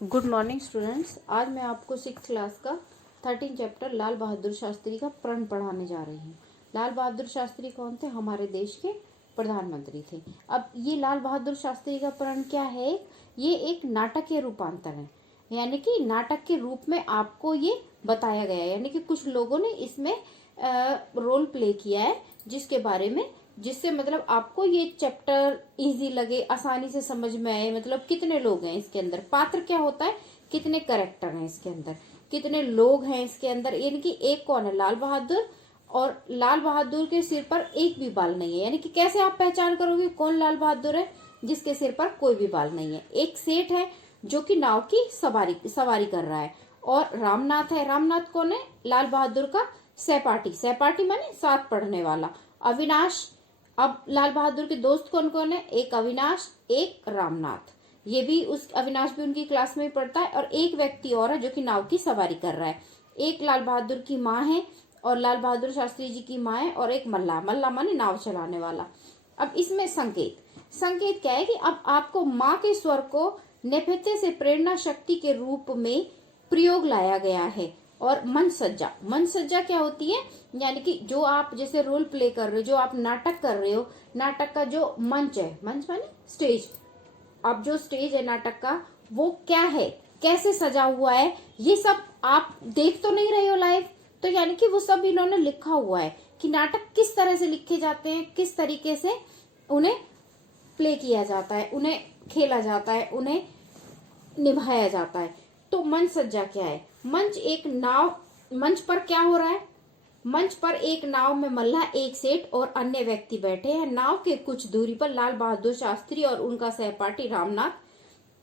Good morning students. आज मैं आपको 6th क्लास का 13 चैप्टर लाल बहादुर शास्त्री का प्रण पढ़ाने जा रही हूँ। लाल बहादुर शास्त्री कौन थे? हमारे देश के प्रधानमंत्री थे। अब ये लाल बहादुर शास्त्री का प्रण क्या है? ये एक नाटक के रूपांतर है, यानी कि नाटक के रूप में आपको ये बताया गया है, यानी कि कुछ लोगों ने इसमें रोल प्ले किया है, जिसके बारे में जिससे मतलब आपको ये चैप्टर इजी लगे, आसानी से समझ में आए। मतलब कितने लोग हैं इसके अंदर, पात्र क्या होता है, कितने कैरेक्टर हैं इसके अंदर, कितने लोग हैं इसके अंदर। यानी कि एक कौन है? लाल बहादुर। और लाल बहादुर के सिर पर एक भी बाल नहीं है। यानी कि कैसे आप पहचान करोगे कौन लाल बहादुर है? जिसके सिर पर कोई भी बाल नहीं है। एक सेठ है जो कि नाव की सवारी कर रहा है, और रामनाथ है। रामनाथ कौन है? लाल बहादुर का सहपाठी। सहपाठी माने साथ पढ़ने वाला। अविनाश। अब लाल बहादुर के दोस्त कौन कौन है? एक अविनाश, एक रामनाथ। ये भी उस अविनाश भी उनकी क्लास में पढ़ता है। और एक व्यक्ति और है जो कि नाव की सवारी कर रहा है। एक लाल बहादुर की माँ है, और लाल बहादुर शास्त्री जी की माँ है, और एक मल्लाह। मल्लाह माने नाव चलाने वाला। अब इसमें संकेत क्या है कि अब आपको माँ के स्वर को नेपथ्य से प्रेरणा शक्ति के रूप में प्रयोग लाया गया है। और मंच सज्जा क्या होती है? यानी कि जो आप जैसे रोल प्ले कर रहे हो, जो आप नाटक कर रहे हो, नाटक का जो मंच है, मंच माने स्टेज। अब जो स्टेज है नाटक का, वो क्या है, कैसे सजा हुआ है, ये सब आप देख तो नहीं रहे हो लाइव। तो यानी कि वो सब इन्होंने लिखा हुआ है कि नाटक किस तरह से लिखे जाते हैं, किस तरीके से उन्हें प्ले किया जाता है, उन्हें खेला जाता है, उन्हें निभाया जाता है। तो मंच सज्जा क्या है? मंच पर क्या हो रहा है? मंच पर एक नाव में मल्लाह, एक सेठ और अन्य व्यक्ति बैठे हैं। नाव के कुछ दूरी पर लाल बहादुर शास्त्री और उनका सहपाठी रामनाथ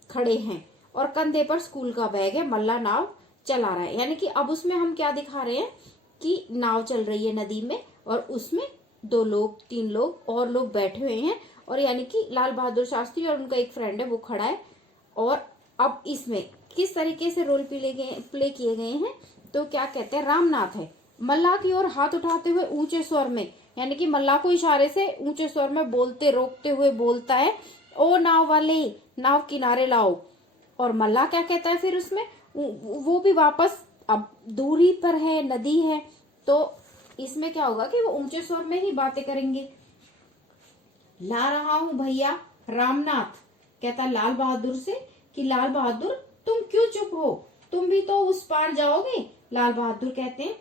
खड़े हैं, और कंधे पर स्कूल का बैग है। मल्लाह नाव चला रहा है। यानी कि अब उसमें हम क्या दिखा रहे हैं कि नाव चल रही है नदी में, और उसमें 2 लोग 3 लोग और लोग बैठे हुए हैं, और यानी कि लाल बहादुर शास्त्री और उनका एक फ्रेंड है वो खड़ा है। और अब इसमें किस तरीके से रोल प्ले किए गए हैं? तो क्या कहते हैं, रामनाथ है, मल्लाह की ओर हाथ उठाते हुए ऊंचे स्वर में, यानी कि मल्लाह को इशारे से ऊंचे स्वर में रोकते हुए बोलता है, ओ नाव वाले, नाव किनारे लाओ। और मल्लाह क्या कहता है फिर उसमें? वो भी वापस, अब दूरी पर है, नदी है, तो इसमें क्या होगा कि वो ऊंचे स्वर में ही बातें करेंगे। ला रहा हूं भैया। रामनाथ कहता है लाल बहादुर से कि लाल बहादुर तुम क्यों चुप हो, तुम भी तो उस पार जाओगे। लाल बहादुर कहते हैं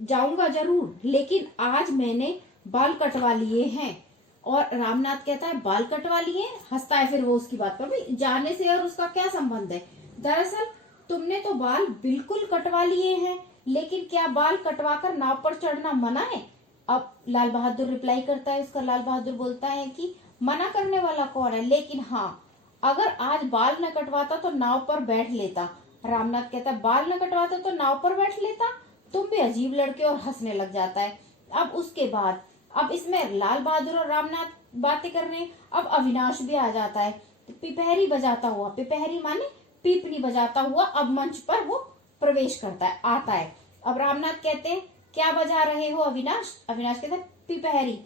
जाऊंगा जरूर, लेकिन आज मैंने बाल कटवा लिए हैं। और रामनाथ कहता है बाल कटवा लिए? हंसता है फिर वो उसकी बात पर। भाई जाने से और उसका क्या संबंध है? दरअसल तुमने तो बाल बिल्कुल कटवा लिए हैं, लेकिन क्या बाल कटवाकर नाव पर चढ़ना मना है? अब लाल बहादुर रिप्लाई करता है उसका। लाल बहादुर बोलता है कि मना करने वाला कौन है, लेकिन हाँ, अगर आज बाल न कटवाता तो नाव पर बैठ लेता। रामनाथ कहता है बाल न कटवाता तो नाव पर बैठ लेता? तुम भी अजीब लड़के, और हंसने लग जाता है। अब उसके बाद अब इसमें लाल बहादुर और रामनाथ बातें कर रहे हैं। अब अविनाश भी आ जाता है, पिपहरी बजाता हुआ, पिपहरी माने पीपनी बजाता हुआ, अब मंच पर वो प्रवेश करता है, आता है। अब रामनाथ कहते हैं क्या बजा रहे हो अविनाश? अविनाश कहता है पिपहरी,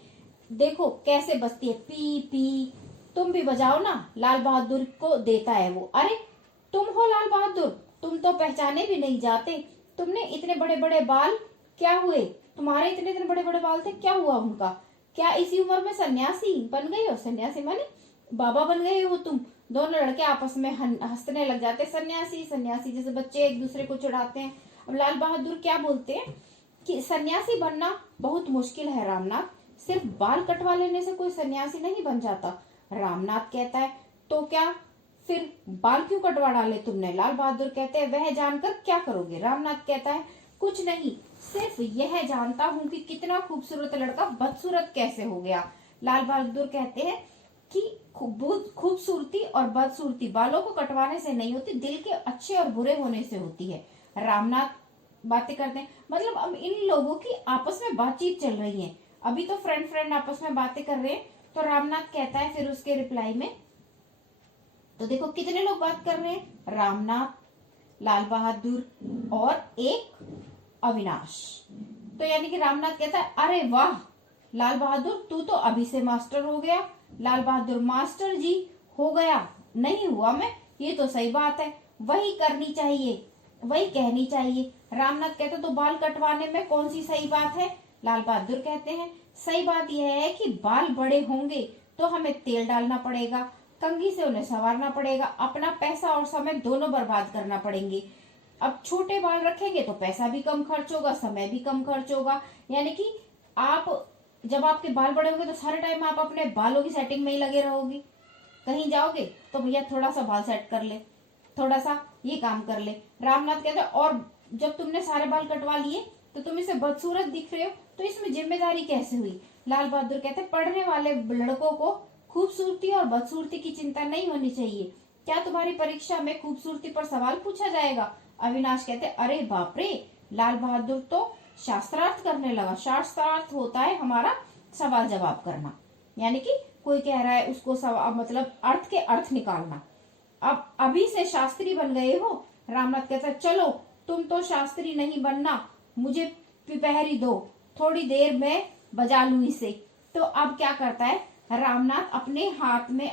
देखो कैसे बजती है, पी पी, तुम भी बजाओ ना। लाल बहादुर को देता है वो। अरे तुम हो लाल बहादुर, तुम तो पहचाने भी नहीं जाते, तुमने इतने बड़े बड़े बाल क्या हुए? तुम्हारे इतने इतने बड़े बड़े बाल थे, क्या हुआ उनका? क्या इसी उम्र में सन्यासी बन गए हो? सन्यासी माने बाबा बन गए हो तुम? दोनों लड़के आपस में हंसने लग जाते। सन्यासी सन्यासी जैसे बच्चे एक दूसरे को चिढ़ाते हैं। अब लाल बहादुर क्या बोलते हैं कि सन्यासी बनना बहुत मुश्किल है रामनाथ, सिर्फ बाल कटवा लेने से कोई सन्यासी नहीं बन जाता। रामनाथ कहता है तो क्या फिर बाल क्यों कटवा डाले तुमने? लाल बहादुर कहते हैं वह जानकर क्या करोगे? रामनाथ कहता है कुछ नहीं, सिर्फ यह जानता हूँ कि कितना खूबसूरत लड़का बदसूरत कैसे हो गया। लाल बहादुर कहते हैं कि खूबसूरती और बदसूरती बालों को कटवाने से नहीं होती, दिल के अच्छे और बुरे होने से होती है। रामनाथ बातें करते हैं, मतलब अब इन लोगों की आपस में बातचीत चल रही है। अभी तो फ्रेंड आपस में बातें कर रहे हैं। तो रामनाथ कहता है फिर उसके रिप्लाई में, तो देखो कितने लोग बात कर रहे हैं, रामनाथ, लाल बहादुर और एक अविनाश। तो यानी कि रामनाथ कहता है अरे वाह लाल बहादुर, तू तो अभी से मास्टर हो गया। लाल बहादुर मास्टर जी हो गया? नहीं हुआ मैं, ये तो सही बात है। वही करनी चाहिए, वही कहनी चाहिए। रामनाथ कहते तो बाल कटवाने में कौन सी सही बात है? लाल बहादुर कहते हैं सही बात यह है कि बाल बड़े होंगे तो हमें तेल डालना पड़ेगा, कंघी से उन्हें संवारना पड़ेगा, अपना पैसा और समय दोनों बर्बाद करना पड़ेंगे। अब छोटे बाल रखेंगे तो पैसा भी कम खर्च होगा, समय भी कम खर्च होगा। यानी कि आप जब आपके बाल बड़े होंगे तो सारे टाइम आप अपने बालों की सेटिंग में ही लगे रहोगे। कहीं जाओगे तो भैया थोड़ा सा बाल सेट कर ले, थोड़ा सा ये काम कर ले। रामनाथ कहते और जब तुमने सारे बाल कटवा लिए तो तुम इसे बदसूरत दिख रहे हो, तो इसमें जिम्मेदारी कैसे हुई? लाल बहादुर कहते पढ़ने वाले लड़कों को खूबसूरती और बदसूरती की चिंता नहीं होनी चाहिए। क्या तुम्हारी परीक्षा में खूबसूरती पर सवाल पूछा जाएगा? अविनाश कहते अरे बाप रे, लाल बहादुर तो शास्त्रार्थ करने लगा। शास्त्रार्थ होता है हमारा सवाल जवाब करना, यानी कि कोई कह रहा है उसको सवाल मतलब अर्थ के अर्थ निकालना। अब अभी से शास्त्री बन गए हो? रामनाथ कहता चलो तुम तो शास्त्री नहीं बनना, मुझे पिपहरी दो, थोड़ी देर में बजा लूं इसे। तो अब क्या करता है रामनाथ अपने हाथ में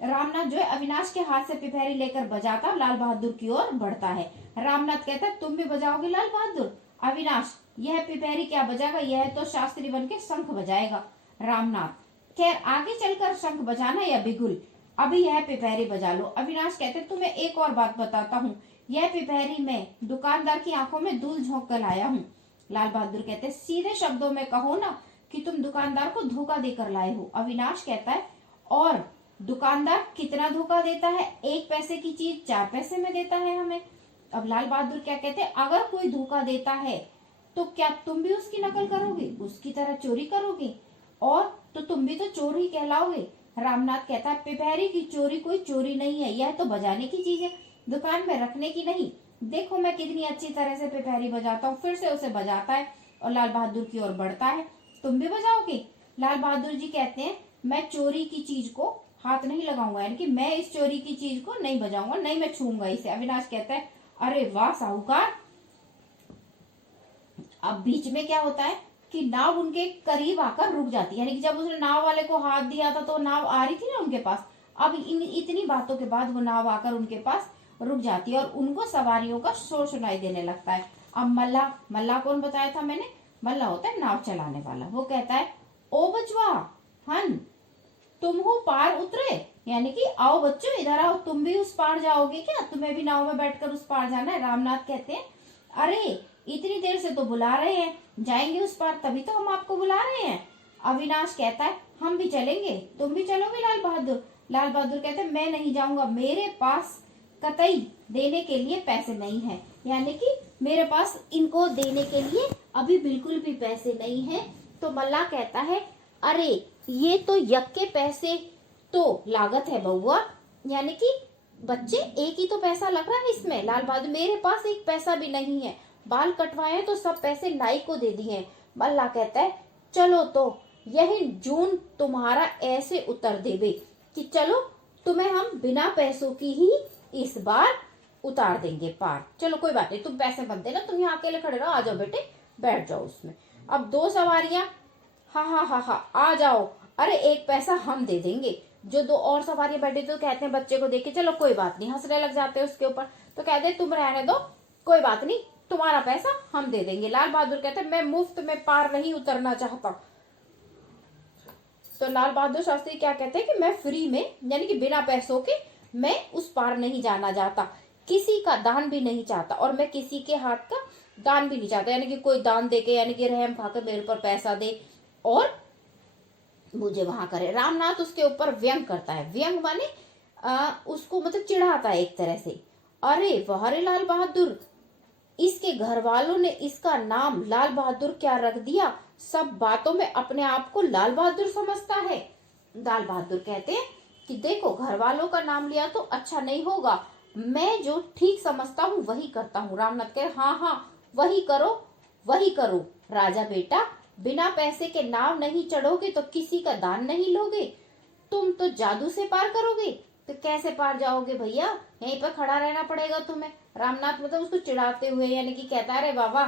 रामनाथ जो है अविनाश के हाथ से पिपहरी लेकर बजाता लाल बहादुर की ओर बढ़ता है। रामनाथ कहता है तुम भी बजाओगे लाल बहादुर? अविनाश यह पिपहरी क्या बजाएगा, यह तो शास्त्री बन के शंख बजाएगा। रामनाथ खैर आगे चलकर शंख बजाना या बिगुल, अभी यह पिपहरी बजा लो। अविनाश कहते तुम्हें एक और बात बताता हूँ, यह पिपहरी मैं दुकानदार की आंखों में धूल झोंक कर लाया हूँ। लाल बहादुर कहते सीधे शब्दों में कहो ना कि तुम दुकानदार को धोखा देकर लाए हो। अविनाश कहता है और दुकानदार कितना धोखा देता है? 1 पैसे की चीज 4 पैसे में देता है हमें। अब लाल बहादुर क्या कहते हैं अगर कोई धोखा देता है तो क्या तुम भी उसकी नकल करोगे, उसकी तरह चोरी करोगे, और तो तुम भी तो चोर ही कहलाओगे। रामनाथ कहता है पिपहरी की चोरी कोई चोरी नहीं है, यह तो बजाने की चीज है, दुकान में रखने की नहीं। देखो मैं कितनी अच्छी तरह से पिपहरी बजाता हूँ। फिर से उसे बजाता है और लाल बहादुर की ओर बढ़ता है। तुम भी बजाओगे? लाल बहादुर जी कहते हैं मैं चोरी की चीज को हाथ नहीं लगाऊंगा, यानी कि मैं इस चोरी की चीज को नहीं बजाऊंगा, नहीं मैं छूंगा इसे। अविनाश कहता है अरे वाह साहूकार। अब बीच में क्या होता है कि नाव उनके करीब आकर रुक जाती है, यानी कि जब उसने नाव वाले को हाथ दिया था तो नाव आ रही थी ना उनके पास। अब इतनी बातों के बाद वो नाव आकर उनके पास रुक जाती है और उनको सवारियों का शोर सुनाई देने लगता है। अब मल्लाह कौन बताया था मैंने? मल्लाह होता है नाव चलाने वाला। वो कहता है ओ बचवा हन तुम हो पार उतरे, यानी कि आओ बच्चों इधर आओ, तुम भी उस पार जाओगे क्या? तुम्हें भी नाव में बैठकर उस पार जाना है? रामनाथ कहते हैं अरे इतनी देर से तो बुला रहे हैं, जाएंगे उस पार तभी तो हम आपको बुला रहे हैं। अविनाश कहता है हम भी चलेंगे, तुम भी चलोगे लाल बहादुर? लाल बहादुर कहते हैं मैं नहीं जाऊंगा, मेरे पास कतई देने के लिए पैसे नहीं है, यानी कि मेरे पास इनको देने के लिए अभी बिल्कुल भी पैसे नहीं है। तो मल्लाह कहता है अरे ये तो यक्के पैसे तो लागत है बउआ, यानी कि बच्चे एक ही तो पैसा लग रहा है इसमें। लाल बहादुर मेरे पास 1 पैसा भी नहीं है, बाल कटवाए तो सब पैसे नाई को दे दिए। मल्लाह कहता है चलो तो यही जून तुम्हारा ऐसे उतर देवे कि चलो तुम्हें हम बिना पैसों की ही इस बार उतार देंगे पार। चलो कोई बात नहीं, तुम पैसे मत देना, तुम यहाँ अकेले खड़े रहो, आ जाओ बेटे बैठ जाओ उसमें। अब 2 सवारियां हा आ जाओ, अरे 1 पैसा हम दे देंगे। जो 2 और सवारियां बैठे तो कहते हैं बच्चे को देख के चलो कोई बात नहीं, हंसने लग जाते हैं उसके ऊपर। तो कहते तुम रहने दो, कोई बात नहीं, तुम्हारा पैसा हम दे देंगे। लाल बहादुर कहते मैं मुफ्त में पार नहीं उतरना चाहता। तो लाल बहादुर शास्त्री क्या कहते हैं कि मैं फ्री में, यानी कि बिना पैसों के मैं उस पार नहीं जाना चाहता, किसी का दान भी नहीं चाहता, और मैं किसी के हाथ का दान भी नहीं चाहता, यानी कि कोई दान देके यानी कि रहम खाकर मेरे ऊपर पैसा दे और मुझे वहां करे। रामनाथ उसके ऊपर व्यंग करता है, व्यंग माने उसको मतलब चिढ़ाता है एक तरह से। अरे वाह रे लाल बहादुर, इसके घर वालों ने इसका नाम लाल बहादुर क्या रख दिया, सब बातों में अपने आप को लाल बहादुर समझता है। लाल बहादुर कहते हैं कि देखो घर वालों का नाम लिया तो अच्छा नहीं होगा, मैं जो ठीक समझता हूँ वही करता हूँ। रामनाथ कहे हाँ वही करो राजा बेटा, बिना पैसे के नाव नहीं चढ़ोगे तो किसी का दान नहीं लोगे, तुम तो जादू से पार करोगे। तो कैसे पार जाओगे भैया, यहीं पर खड़ा रहना पड़ेगा तुम्हें। रामनाथ मतलब उसको चिढ़ाते हुए, यानी कि कहता है अरे बाबा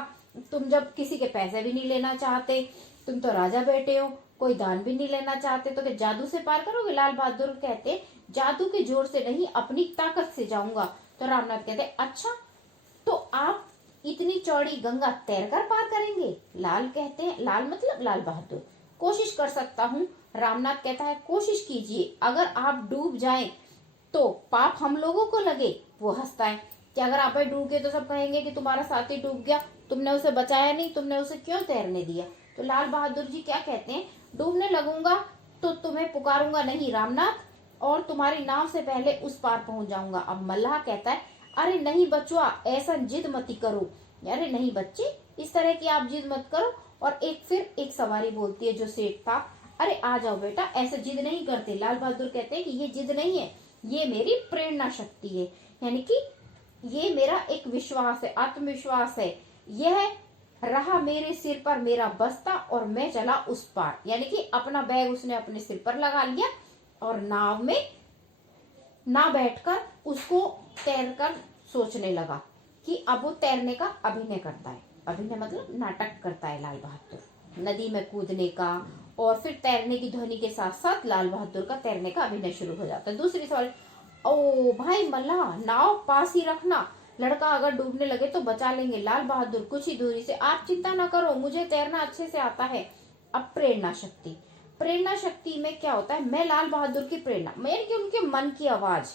तुम जब किसी के पैसे भी नहीं लेना चाहते, तुम तो राजा बेटे हो, कोई दान भी नहीं लेना चाहते, तो क्या जादू से पार करोगे? लाल बहादुर कहते जादू के जोर से नहीं, अपनी ताकत से जाऊंगा। तो रामनाथ कहते अच्छा, तो आप इतनी चौड़ी गंगा तैरकर पार करेंगे? लाल कहते हैं, लाल मतलब लाल बहादुर, कोशिश कर सकता हूँ। रामनाथ कहता है कोशिश कीजिए, अगर आप डूब जाएं तो पाप हम लोगों को लगे। वो हंसता है कि अगर आप डूब गए तो सब कहेंगे कि तुम्हारा साथी डूब गया, तुमने उसे बचाया नहीं, तुमने उसे क्यों तैरने दिया। तो लाल बहादुर जी क्या कहते हैं, डूबने लगूंगा तो तुम्हें पुकारूंगा नहीं रामनाथ, और तुम्हारी नाव से पहले उस पार पहुंच जाऊंगा। अब मल्लाह कहता है अरे नहीं बचुआ, ऐसा जिद मत करो। अरे नहीं बच्चे, इस तरह की आप जिद मत करो। और फिर एक सवारी बोलती है जो सेठ था, अरे आ जाओ बेटा, ऐसे जिद नहीं करते। लाल बहादुर कहते हैं कि ये जिद नहीं है, ये मेरी प्रेरणा शक्ति है, यानी कि ये मेरा एक विश्वास है, आत्मविश्वास है। यह रहा मेरे सिर पर मेरा बस्ता और मैं चला उस पार। यानी कि अपना बैग उसने अपने सिर पर लगा लिया और नाव में ना बैठकर उसको तैरकर सोचने लगा कि अब वो तैरने का अभिनय करता है। अभिनय मतलब नाटक करता है लाल बहादुर, नदी में कूदने का, और फिर तैरने की ध्वनि के साथ साथ लाल बहादुर का तैरने का अभिनय शुरू हो जाता है। दूसरी सवाल, ओ भाई मल्लाह, नाव पास ही रखना, लड़का अगर डूबने लगे तो बचा लेंगे। लाल बहादुर कुछ ही दूरी से, आप चिंता ना करो, मुझे तैरना अच्छे से आता है। अब प्रेरणा शक्ति, प्रेरणा शक्ति में क्या होता है, मैं लाल बहादुर की प्रेरणा, यानी कि उनके मन की आवाज।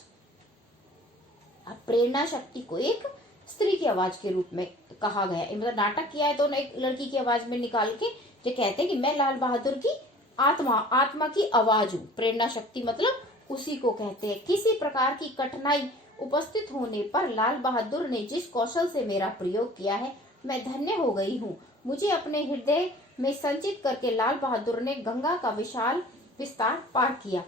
अब प्रेरणा शक्ति को एक स्त्री की आवाज के रूप में कहा गया है, मतलब नाटक किया है तो एक लड़की की आवाज में निकाल के जो कहते हैं कि मैं लाल बहादुर की आत्मा, आत्मा की आवाज हूँ। प्रेरणा शक्ति मतलब उसी को कहते हैं। किसी प्रकार की कठिनाई उपस्थित होने पर लाल बहादुर ने जिस कौशल से मेरा प्रयोग किया है, मैं धन्य हो गई हूँ। मुझे अपने हृदय में संचित करके लाल बहादुर ने गंगा का विशाल विस्तार पार किया।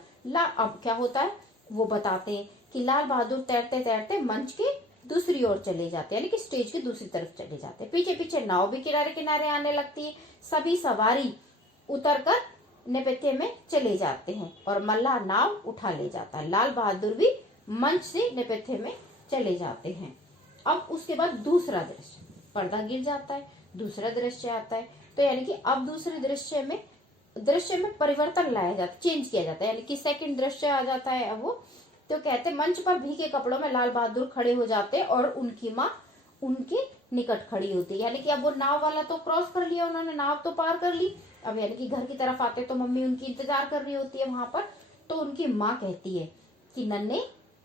अब क्या होता है वो बताते हैं कि लाल बहादुर तैरते तैरते मंच के दूसरी ओर चले जाते हैं, यानी कि स्टेज की दूसरी तरफ चले जाते हैं। पीछे पीछे नाव भी किनारे किनारे आने लगती है। सभी सवारी उतरकर नेपथ्य में चले जाते हैं और मल्लाह नाव उठा ले जाता है। लाल बहादुर भी मंच से नेपथ्य में चले जाते हैं। अब उसके बाद दूसरा दृश्य, पर्दा गिर जाता है, दूसरा दृश्य आता है। तो यानी कि अब दूसरे दृश्य में परिवर्तन लाया जाता है, चेंज किया जाता है, यानी कि सेकंड दृश्य आ जाता है। अब वो तो कहते मंच पर भीगे कपड़ों में लाल बहादुर खड़े हो जाते और उनकी माँ उनके निकट खड़ी होती। यानी कि अब वो नाव वाला तो क्रॉस कर लिया उन्होंने, नाव तो पार कर ली। अब यानी कि घर की तरफ आते तो मम्मी उनकी इंतजार कर रही होती है वहां पर। तो उनकी माँ कहती है कि नन्हे,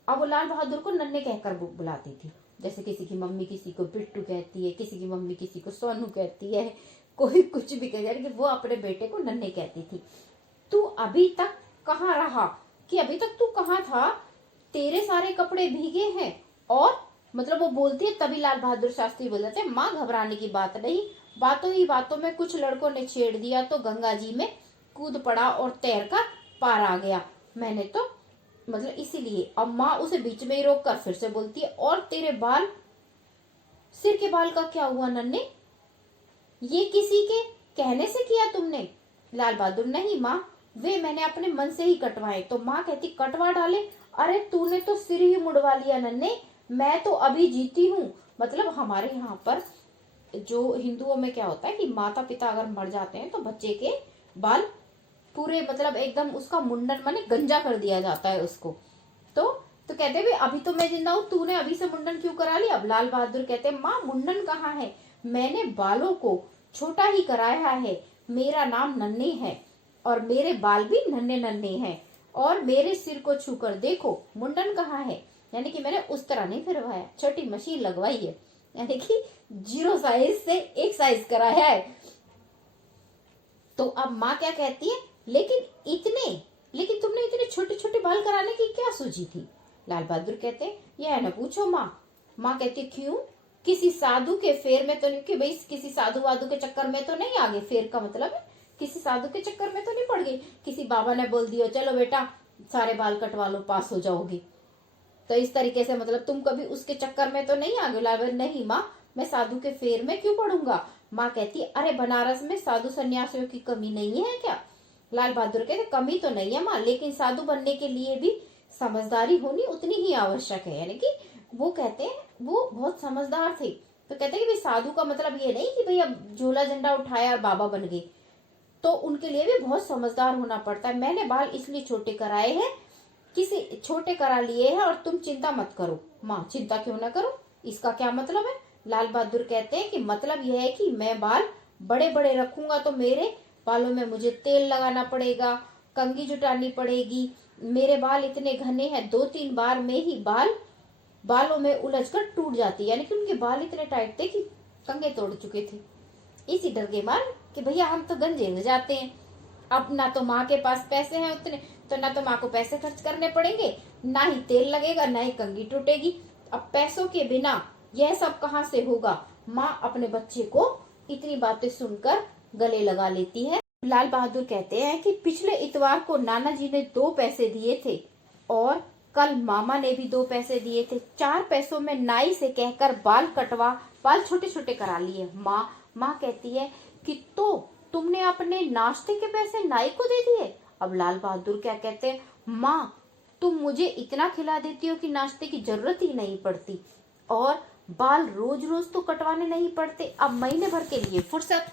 अब वो लाल बहादुर को नन्हे कहकर बुलाती थी। जैसे किसी की मम्मी किसी को बिट्टू कहती है, किसी की मम्मी किसी को सोनू कहती है, कोई कुछ भी कहती है, यानी कि वो अपने बेटे को नन्हे कहती थी। तू अभी तक कहाँ रहा, कि अभी तक तू कहाँ था, तेरे सारे कपड़े भीगे हैं। और मतलब वो बोलती है, तभी लाल बहादुर शास्त्री बोल जाते हैं, माँ घबराने की बात नहीं, बातों ही बातों में कुछ लड़कों ने छेड़ दिया तो गंगा जी में कूद पड़ा और तैर कर पार आ गया। मैंने तो मतलब इसीलिए। अब माँ उसे बीच में ही रोक कर फिर से बोलती है, और तेरे बाल, सिर के बाल का क्या हुआ नन्हे, ये किसी के कहने से किया तुमने? लाल बहादुर, नहीं माँ, वे मैंने अपने मन से ही कटवाए। तो माँ कहती, कटवा डाले? अरे तूने तो सिर ही मुड़वा लिया नन्हे, मैं तो अभी जीती हूँ। मतलब हमारे यहाँ पर जो हिंदुओं में क्या होता है कि माता पिता अगर मर जाते हैं तो बच्चे के बाल पूरे मतलब एकदम उसका मुंडन माने गंजा कर दिया जाता है उसको। तो कहते भी अभी तो मैं जिंदा हूँ, तूने अभी से मुंडन क्यों करा लिया? अब लाल बहादुर कहते, माँ मुंडन कहाँ है, मैंने बालों को छोटा ही कराया है, मेरा नाम नन्हे है और मेरे बाल भी नन्हे नन्हे हैं, और मेरे सिर को छूकर देखो मुंडन कहाँ है। यानी कि मैंने उस तरह नहीं फिरवाया, छोटी मशीन लगवाई है, यानी कि 0 साइज से 1 साइज कराया है। तो अब माँ क्या कहती है, लेकिन तुमने इतने छोटे छोटे बाल कराने की क्या सोची थी? लाल बहादुर कहते हैं, यह न पूछो माँ। माँ कहती, क्यों? किसी साधु के फेर में तो नहीं, कि भाई किसी साधु वाधु के चक्कर में तो नहीं आ गए? फेर का मतलब है किसी साधु के चक्कर में तो नहीं पड़ गई, किसी बाबा ने बोल दिया चलो बेटा सारे बाल कटवा लो पास हो जाओगी, तो इस तरीके से मतलब तुम कभी उसके चक्कर में तो नहीं आ गए? लाल, नहीं माँ, मैं साधु के फेर में क्यों पढ़ूंगा? माँ कहती, अरे बनारस में साधु सन्यासियों की कमी नहीं है क्या? लाल बहादुर कहते, कमी तो नहीं है माँ, लेकिन साधु बनने के लिए भी समझदारी होनी उतनी ही आवश्यक है। यानी कि वो कहते हैं वो बहुत समझदार थे। तो कहते हैं कि साधु का मतलब ये नहीं कि भाई अब झोला झंडा उठाया और बाबा बन गए, तो उनके लिए भी बहुत समझदार होना पड़ता है। मैंने बाल इसलिए छोटे कराए हैं किसी छोटे करा लिए है और तुम चिंता मत करो। माँ, चिंता क्यों ना करो, इसका क्या मतलब है? लाल बहादुर कहते हैं कि मतलब यह है कि मैं बाल बड़े बड़े रखूंगा तो मेरे बालों में मुझे तेल लगाना पड़ेगा, कंघी जुटानी पड़ेगी। मेरे बाल इतने घने हैं, 2-3 बार में ही बालों में उलझकर टूट जाती है। यानी कि उनके बाल इतने टाइट थे कि कंघे तोड़ चुके थे। इसी डर के मारे कि भैया हम तो गंजे हो जाते हैं। अब ना तो माँ के पास पैसे हैं उतने, तो ना तो माँ को पैसे खर्च करने पड़ेंगे, ना ही तेल लगेगा, ना ही कंघी टूटेगी। अब पैसों के बिना यह सब कहाँ से होगा? माँ अपने बच्चे को इतनी बातें सुनकर गले लगा लेती है। लाल बहादुर कहते हैं कि पिछले इतवार को नाना जी ने 2 पैसे दिए थे और कल मामा ने भी 2 पैसे दिए थे। 4 पैसों में नाई से कहकर बाल छोटे छोटे करा लिए। माँ कहती है कि तो तुमने अपने नाश्ते के पैसे नाई को दे दिए? अब लाल बहादुर क्या कहते हैं, माँ तुम मुझे इतना खिला देती हो कि नाश्ते की जरूरत ही नहीं पड़ती, और बाल रोज रोज तो कटवाने नहीं पड़ते। अब महीने भर के लिए फुर्सत,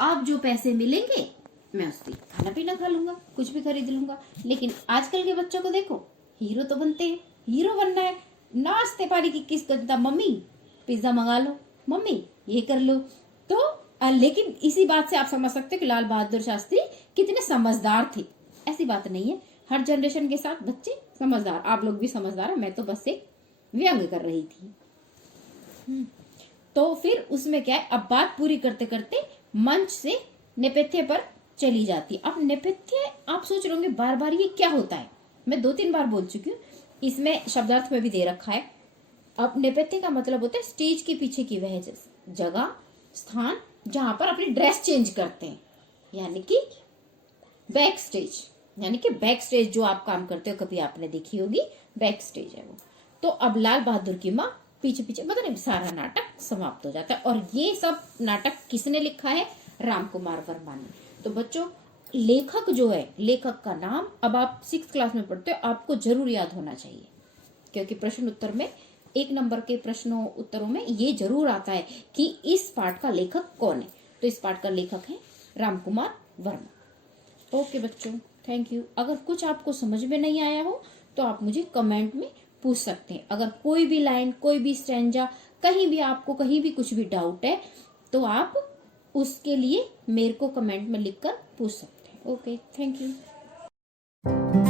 अब जो पैसे मिलेंगे मैं उससे खाना पीना खा लूंगा, कुछ भी खरीद लूंगा। लेकिन आजकल के बच्चों को देखो, हीरो तो बनते हैं, हीरो बनना है, नाश्ते पानी की किस चिंता, मम्मी पिज्जा मंगा लो, मम्मी ये कर लो। तो लेकिन इसी बात से आप समझ सकते हो कि लाल बहादुर शास्त्री कितने समझदार थे। ऐसी बात नहीं है, हर जनरेशन के साथ बच्चे समझदार, आप लोग भी समझदार है, मैं तो बस एक व्यंग कर रही थी। तो फिर उसमें क्या है, अब बात पूरी करते करते मंच से नेपथ्य पर चली जाती। अब नेपथ्य आप सोच रहे होंगे बार बार ये क्या होता है, मैं 2-3 बार बोल चुकी हूँ, इसमें शब्दार्थ में भी दे रखा है। अब नेपथ्य का मतलब होता है स्टेज के पीछे की वह जगह, स्थान जहां पर अपनी ड्रेस चेंज करते हैं, यानी कि बैक स्टेज। यानी कि बैक स्टेज जो आप काम करते हो, कभी आपने देखी होगी, बैक स्टेज है वो। तो अब लाल बहादुर की माँ पीछे पीछे, मतलब सारा नाटक समाप्त हो जाता है। और ये सब नाटक किसने लिखा है? राम कुमार वर्मा ने। तो बच्चों, लेखक जो है, लेखक का नाम अब आप 6th क्लास में पढ़ते हो, आपको जरूर याद होना चाहिए, क्योंकि प्रश्न उत्तर में 1 नंबर के प्रश्नों उत्तरों में ये जरूर आता है कि इस पाठ का लेखक कौन है। तो इस पाठ का लेखक है राम कुमार वर्मा। ओके बच्चों, थैंक यू। अगर कुछ आपको समझ में नहीं आया हो तो आप मुझे कमेंट में पूछ सकते हैं। अगर कोई भी लाइन, कोई भी स्टैंजा, कहीं भी आपको कहीं भी कुछ भी डाउट है तो आप उसके लिए मेरे को कमेंट में लिखकर पूछ सकते हैं। Okay, thank you.